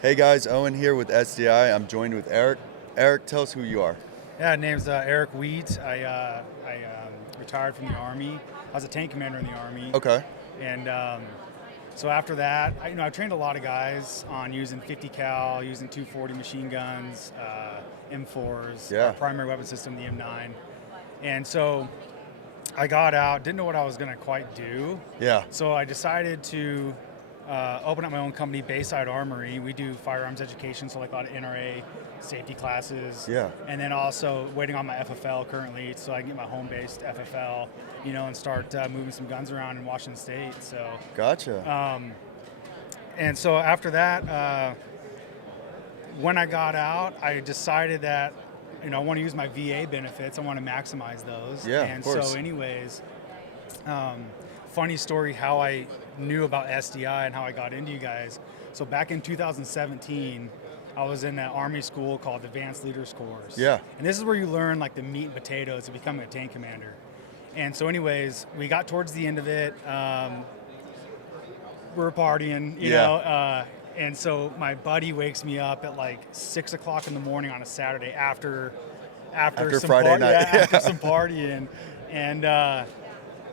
Hey guys, Owen here with SDI. I'm joined with Erik. Erik, tell us who you are. Yeah, name's Erik Wheat. I retired from the Army. I was a tank commander in the Army. Okay. And so after that, I trained a lot of guys on using 50 cal, using 240 machine guns, M4s, Yeah. our primary weapon system, the M9. And so I got out, didn't know what I was going to quite do. Yeah. So I decided to open up my own company, Bayside Armory. We do firearms education, so like a lot of NRA safety classes. Yeah. And then also waiting on my FFL currently, so I can get my home-based FFL, and start moving some guns around in Washington State. So. Gotcha. And so after that, when I got out, I decided that, I want to use my VA benefits. I want to maximize those. Yeah, and of course. so anyways, funny story how I knew about SDI and how I got into you guys. So back in 2017, I was in an Army school called Advanced Leaders Course. Yeah. And this is where you learn like the meat and potatoes of becoming a tank commander. And so anyways, we got towards the end of it. We're partying, you know. And so my buddy wakes me up at like 6 o'clock in the morning on a Saturday after some Friday night. after some partying.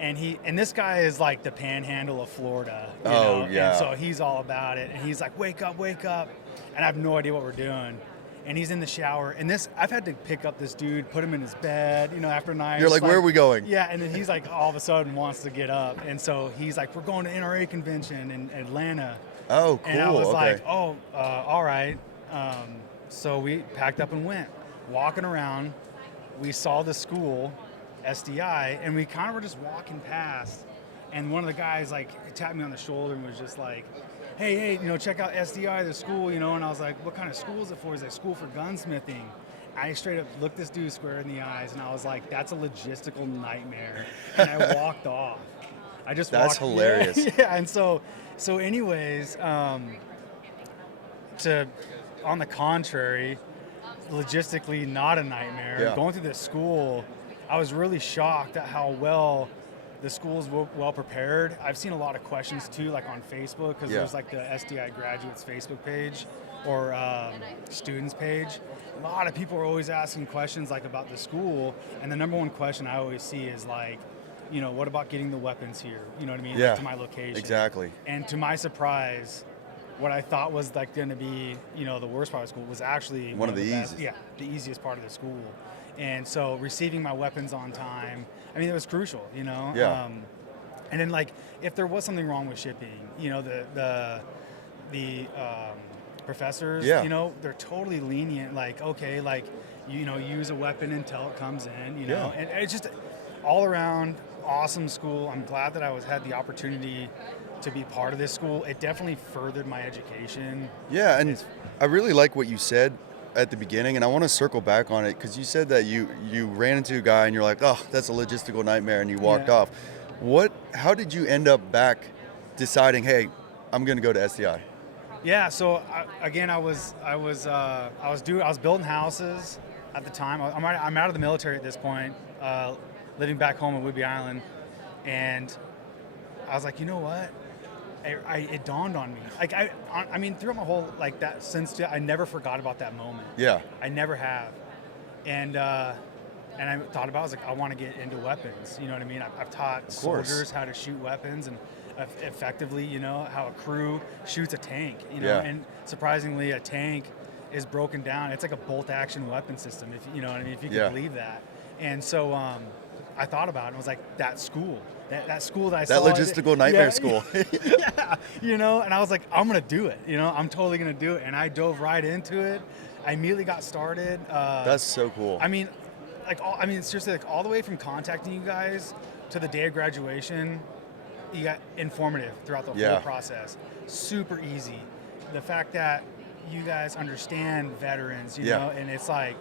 And this guy is like the panhandle of Florida, you know? Yeah. And so he's all about it. And he's like, wake up. And I have no idea what we're doing. And he's in the shower. And I've had to pick up this dude, put him in his bed, after night. You're like, where are we going? Yeah, and then he's like, all of a sudden wants to get up. And so he's like, we're going to NRA convention in Atlanta. Oh, cool. And I was okay. like, all right. So we packed up and went. Walking around, we saw the school, SDI, and we kind of were just walking past. And one of the guys like tapped me on the shoulder and was just like, hey, check out SDI, the school, And I was like, what kind of school is it for? He's like, school for gunsmithing. I straight up looked this dude square in the eyes, and I was like, that's a logistical nightmare. And I walked off. That's walked, hilarious. Yeah, and so anyways, on the contrary, logistically not a nightmare. Yeah. Going through this school, I was really shocked at how well the school's well prepared. I've seen a lot of questions too, like on Facebook, because there's like the SDI graduates Facebook page or students page. A lot of people are always asking questions like about the school, and the number one question I always see is like, what about getting the weapons here? You know what I mean? Yeah, like to my location. exactly. And to my surprise, what I thought was like going to be, the worst part of the school was actually one of the best, easiest. Yeah, the easiest part of the school. And so receiving my weapons on time, it was crucial, Yeah. And then like if there was something wrong with shipping, the professors, Yeah. they're totally lenient. Like, okay, like, use a weapon until it comes in, Yeah. And it's just all around awesome school. I'm glad that I had the opportunity to be part of this school. It definitely furthered my education. Yeah, and I really like what you said at the beginning, and I want to circle back on it because you said that you ran into a guy and you're like, oh, that's a logistical nightmare, and you walked off. How did you end up back deciding, hey, I'm going to go to SDI? Yeah, so I was building houses at the time. I'm out of the military at this point, living back home in Whidbey Island, and I was like, you know what? It dawned on me. Like throughout my whole that since I never forgot about that moment. Yeah. I never have, and I thought about it, I was like, I want to get into weapons. You know what I mean? I've taught soldiers how to shoot weapons and effectively, how a crew shoots a tank. Yeah. And surprisingly, a tank is broken down. It's like a bolt-action weapon system. If you know what I mean, if you can believe that. And so I thought about it and was like, that school. That school that I saw. That logistical nightmare school. Yeah, and I was like, I'm going to do it. I'm totally going to do it. And I dove right into it. I immediately got started. That's so cool. Seriously, like all the way from contacting you guys to the day of graduation, you got informative throughout the whole process. Super easy. The fact that you guys understand veterans, you know, and it's like,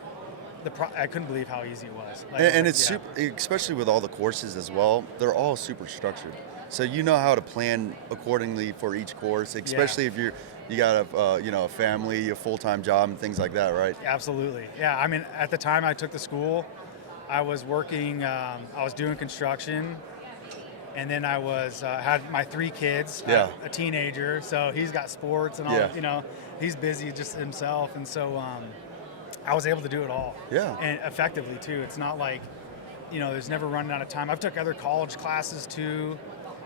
I couldn't believe how easy it was. And it's super, especially with all the courses as well, they're all super structured. So you know how to plan accordingly for each course, especially if you got a family, a full-time job, and things like that, right? Absolutely. Yeah, at the time I took the school, I was working, I was doing construction, And then I was had my 3 kids, Yeah. a teenager, so he's got sports and all. Yeah. You know, he's busy just himself, and so I was able to do it all. Yeah. And effectively too. It's not like, you know, there's never running out of time. I've took other college classes too,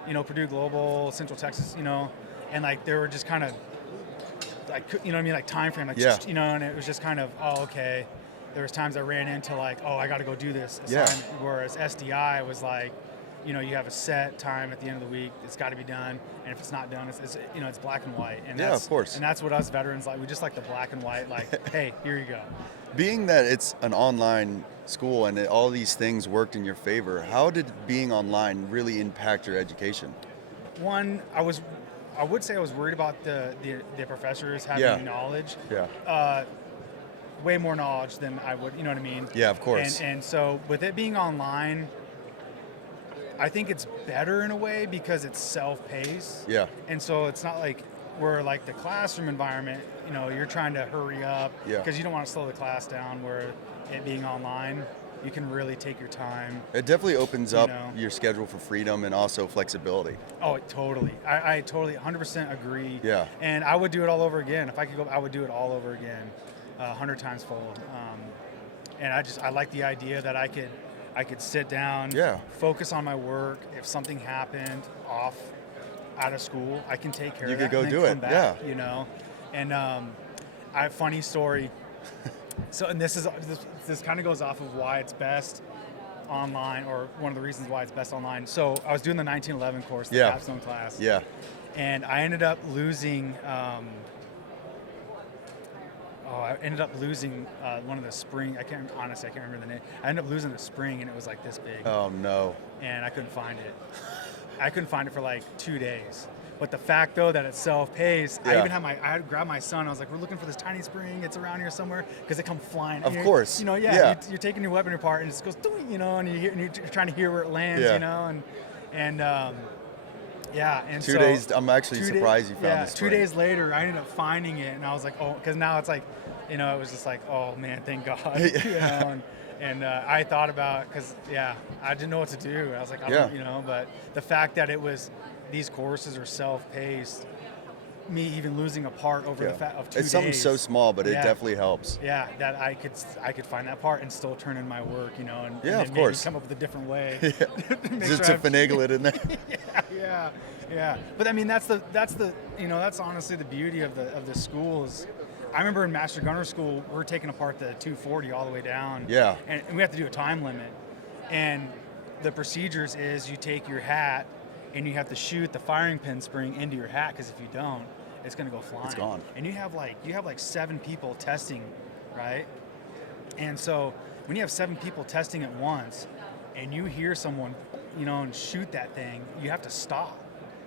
you know, Purdue Global, Central Texas, you know, and like they were just kind of like, you know what I mean, like time frame, like, Yeah. you know, and it was just kind of, oh, okay. There was times I ran into like, oh, I got to go do this Yeah. assignment. Whereas SDI was like, you know, you have a set time at the end of the week. It's got to be done, and if it's not done, it's you know, it's black and white. And Yeah, that's, of course. And that's what us veterans like. We just like the black and white. Like, hey, here you go. Being that it's an online school and all these things worked in your favor, how did being online really impact your education? One, I would say I was worried about the professors having Yeah. knowledge. Yeah. Way more knowledge than I would. You know what I mean? Yeah, of course. And so with it being online, I think it's better in a way because it's self-paced. Yeah. And so it's not like where like the classroom environment, you know, you're trying to hurry up Yeah. because you don't want to slow the class down. Where it being online, you can really take your time. It definitely opens up know. your schedule for freedom and also flexibility. Oh, totally. I totally 100% agree. Yeah. And I would do it all over again. If I could go, I would do it all over again, 100 times fold. And I like the idea that I could sit down, Yeah. focus on my work. If something happened out of school, I can take care You of could that. go and do then it, come back, yeah. You know, and I have a funny story. So, and this kind of goes off of why it's best online, or one of the reasons why it's best online. So I was doing the 1911 course, the Yeah. capstone class. Yeah. And I ended up losing. I ended up losing one of the spring. I can't remember the name. I ended up losing a spring, and it was like this big. Oh no. And I couldn't find it. I couldn't find it for like 2 days. But the fact though that it's self-paced, Yeah. I had grabbed my son. I was like, we're looking for this tiny spring. It's around here somewhere, because they come flying. Of You're- course. You know, Yeah. You're taking your weapon apart, and it just goes, "Ding," you know, and you're trying to hear where it lands, Yeah. you know, and yeah, and 2 so days. I'm actually 2 days surprised you found yeah, this. 2 days later, I ended up finding it, and I was like, oh, because now it's like, you know, it was just like, oh man, thank God, you know, and I thought about, because I didn't know what to do. I was like, I don't, you know, but the fact that these courses are self-paced, me even losing a part over the fact of 2 days. It's something so small, but it Yeah. definitely helps. Yeah, that I could find that part and still turn in my work, you know, and Yeah, and of maybe course. come up with a different way. Make Just sure to finagle it in there. yeah. But I mean, that's you know, that's honestly the beauty of the schools. I remember in Master Gunner School, we're taking apart the 240 all the way down. Yeah. And we have to do a time limit. And the procedures is you take your hat and you have to shoot the firing pin spring into your hat, because if you don't, it's going to go flying. It's gone. And you have like 7 people testing, right? And so when you have 7 people testing at once, and you hear someone, you know, and shoot that thing, you have to stop,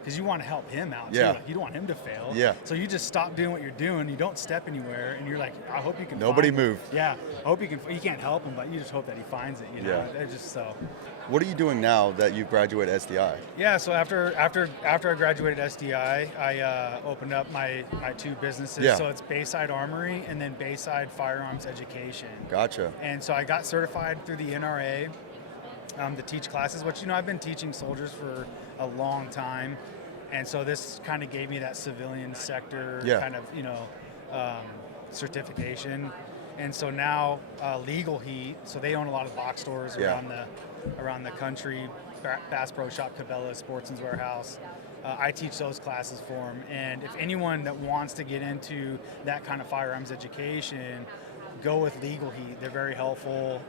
because you want to help him out too. Yeah. Like, you don't want him to fail. Yeah. So you just stop doing what you're doing. You don't step anywhere, and you're like, I hope you can. Nobody find it. moved. Yeah. I hope you can. You can't help him, but you just hope that he finds it. You know. Yeah. They're just so. What are you doing now that you graduated SDI? Yeah. So after I graduated SDI, I opened up my 2 businesses. Yeah. So it's Bayside Armory and then Bayside Firearms Education. Gotcha. And so I got certified through the NRA to teach classes, which, you know, I've been teaching soldiers for a long time. And so this kind of gave me that civilian sector kind of, you know, certification. And so now Legal Heat, so they own a lot of box stores around the country, Bass Pro Shop, Cabela's, Sportsman's Warehouse. I teach those classes for them. And if anyone that wants to get into that kind of firearms education, go with Legal Heat. They're very helpful,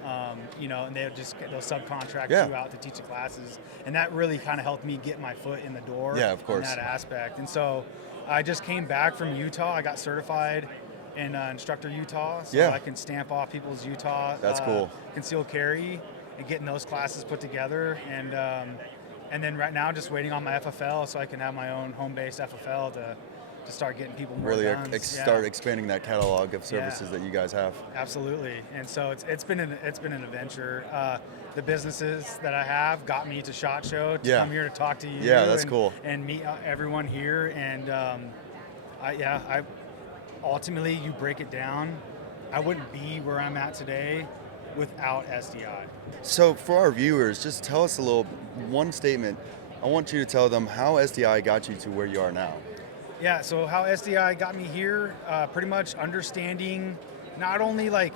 you know, and they'll subcontract you out to teach the classes. And that really kind of helped me get my foot in the door of course. in that aspect. And so I just came back from Utah. I got certified in Instructor Utah, so I can stamp off people's Utah That's cool. concealed carry and getting those classes put together. And then right now just waiting on my FFL so I can have my own home-based FFL to start getting people more Really guns. start expanding that catalog of services that you guys have. Absolutely, and so it's been an adventure. The businesses that I have got me to SHOT Show to come here to talk to you. Yeah, that's cool. And meet everyone here, and I ultimately, you break it down, I wouldn't be where I'm at today without SDI. So for our viewers, just tell us one statement I want you to tell them how SDI got you to where you are now. Yeah, so how SDI got me here, pretty much understanding not only like,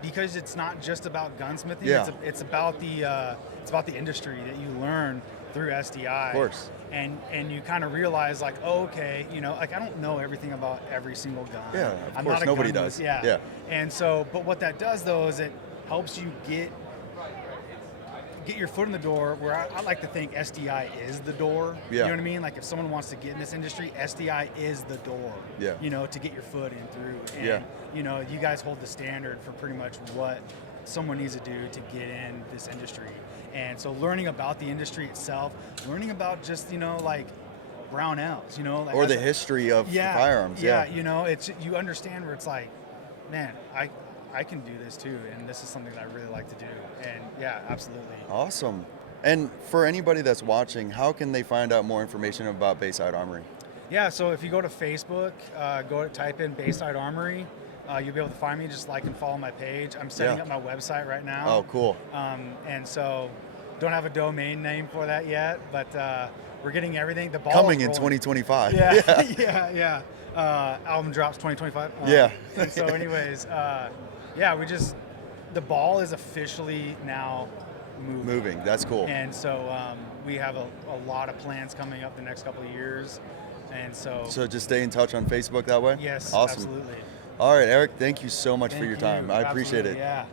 because it's not just about gunsmithing, Yeah. it's about the industry that you learn through SDI. Of course. And you kind of realize like, oh, okay, you know, like I don't know everything about every single gun. Yeah, of I'm course, not a nobody gun does. whiz, yeah. And so, but what that does though is it helps you get your foot in the door, where I like to think SDI is the door. Yeah. You know what I mean? Like if someone wants to get in this industry, SDI is the door. Yeah. You know, to get your foot in through. And, Yeah. you know, you guys hold the standard for pretty much what someone needs to do to get in this industry. And so learning about the industry itself, learning about just, you know, like Brownells, you know, like Or the history of firearms. Yeah, you know, it's, you understand where it's like, man, I can do this too, and this is something that I really like to do. And yeah, absolutely. Awesome. And for anybody that's watching, how can they find out more information about Bayside Armory? Yeah, so if you go to Facebook, type in Bayside Armory, you'll be able to find me. Just like and follow my page. I'm setting up my website right now. Oh, cool. And so don't have a domain name for that yet, but we're getting everything. The ball Coming is in rolling. 2025. Yeah. Album drops 2025. Yeah. So anyways, yeah, the ball is officially now moving. That's cool. And so we have a lot of plans coming up the next couple of years. And so just stay in touch on Facebook that way? Yes, Awesome. absolutely. All right, Erik, thank you so much for Thank your time. you. I appreciate Absolutely, it. Yeah.